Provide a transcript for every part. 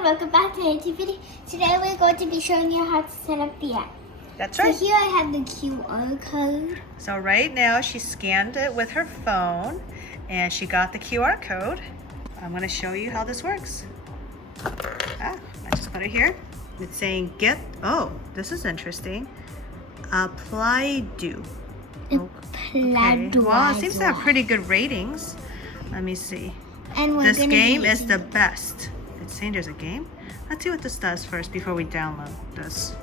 everyone, welcome back to the video. Today we're going to be showing you how to set up the app. That's right. So here I have the QR code. So right now she scanned it with her phone and she got the QR code. I'm going to show you how this works. I just put it here. It's saying oh, this is interesting. Apply do. Okay. Well, it seems to have pretty good ratings. Let me see. And this game is the best. It's saying there's a game. Let's see what this does first before we download this.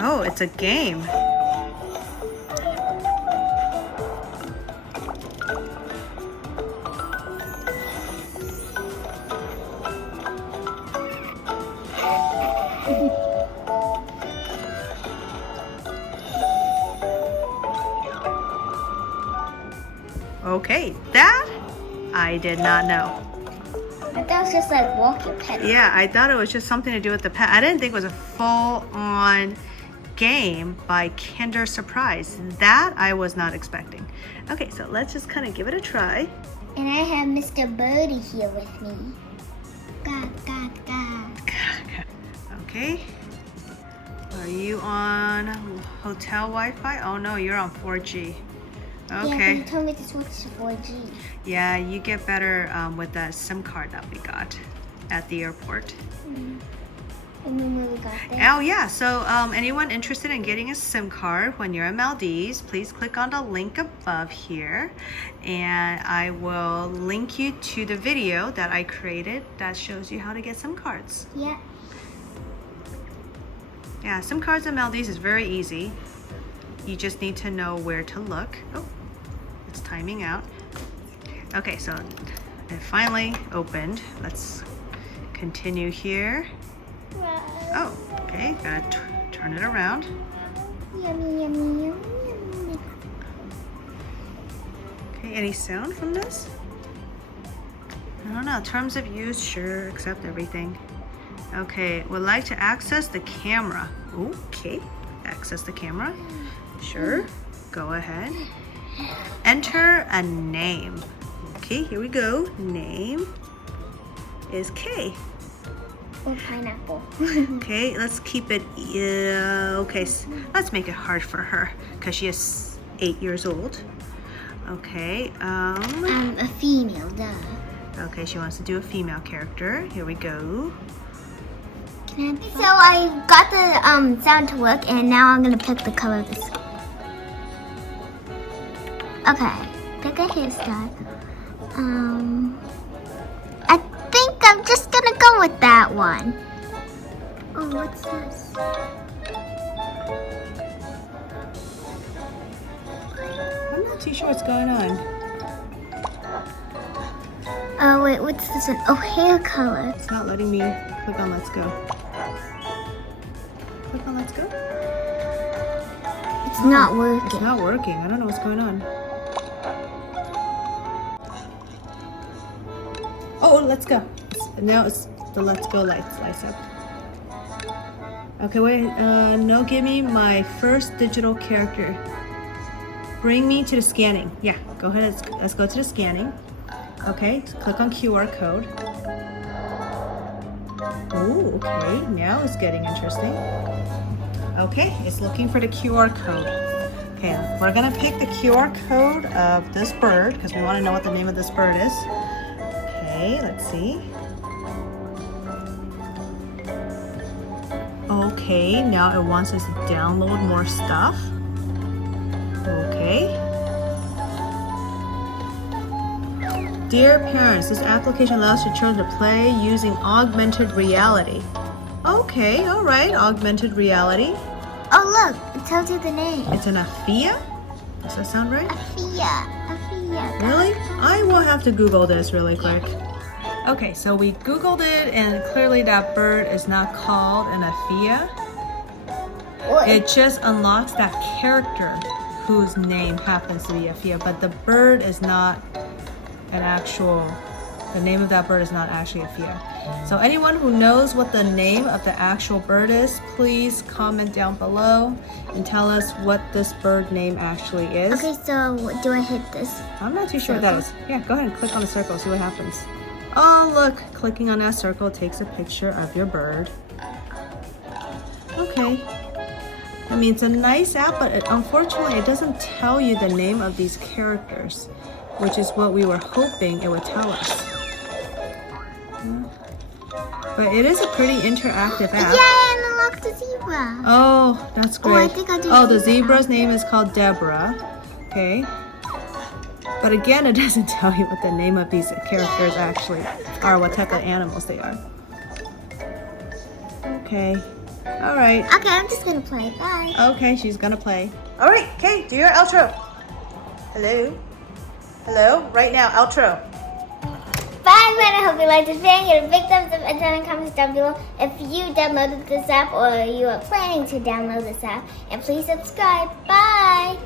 Oh, it's a game. Okay, that I did not know. I thought it was just like walk your pet. Yeah, I thought it was just something to do with the pet. I didn't think it was a full-on game by Kinder Surprise. That I was not expecting. Okay, so let's just kind of give it a try. And I have Mr. Birdie here with me. God. Okay. Are you on hotel Wi-Fi? Oh no, you're on 4G. Okay. Yeah, you told me to switch to 4G. Yeah, you get better with that SIM card that we got at the airport. And when we got there. Oh yeah, so anyone interested in getting a SIM card when you're in Maldives, please click on the link above here and I will link you to the video that I created that shows you how to get SIM cards. Yeah. Yeah, SIM cards in Maldives is very easy. You just need to know where to look. Oh, it's timing out. Okay, so it finally opened. Let's continue here. Oh, okay, gotta turn it around. Yummy. Okay, any sound from this? I don't know. Terms of use, sure, accept everything. Okay, would like to access the camera. Okay, access the camera. Sure, go ahead. Enter a name. Okay, here we go. Name is K. Or pineapple. Okay, let's keep it, okay, let's make it hard for her because she is 8 years old. Okay, A female, duh. okay, she wants to do a female character. Here we go. So I got the sound to work and now I'm gonna pick the color of this. Okay, pick a hairstyle. I think I'm just gonna go with that one. Oh, what's this? I'm not too sure what's going on. Oh wait, what's this one? Oh, hair color. It's not letting me click on let's go. Click on let's go. It's not working. It's not working. I don't know what's going on. Oh, let's go. Now it's the let's go lights up. Okay, wait. No, give me my first digital character. Bring me to the scanning. Yeah, go ahead. Let's go to the scanning. Okay, click on QR code. Oh, okay. Now it's getting interesting. Okay, it's looking for the QR code. Okay, we're gonna pick the QR code of this bird because we want to know what the name of this bird is. Okay, let's see. Okay, now it wants us to download more stuff. Okay. Dear parents, this application allows your children to play using augmented reality. Okay, all right, augmented reality. Oh look, it tells you the name. It's an Afia? Does that sound right? Afia. Really? I will have to Google this really quick. Okay, so we Googled it and clearly that bird is not called an Afia. It just unlocks that character whose name happens to be Afia, but the bird is not an actual The name of that bird is not actually a Fia. So anyone who knows what the name of the actual bird is, please comment down below and tell us what this bird name actually is. Okay, so do I hit this? I'm not too sure what that is. Yeah, go ahead and click on the circle, see what happens. Oh, look, clicking on that circle takes a picture of your bird. Okay. I mean, it's a nice app, but unfortunately, it doesn't tell you the name of these characters, which is what we were hoping it would tell us. But it is a pretty interactive app. Yeah, and unlock the zebra. Oh, that's great. Oh, I think I did. Oh, the zebra's name is called Deborah. Okay. But again, it doesn't tell you what the name of these characters actually are, what type of animals they are. Okay. All right. Okay, I'm just gonna play. Bye. Okay, she's gonna play. All right, okay, do your outro. Hello. Hello, right now, outro. Bye, friend. I hope you liked this video. Give it a big thumbs up and tell in the comments down below if you downloaded this app or you are planning to download this app. And please subscribe. Bye.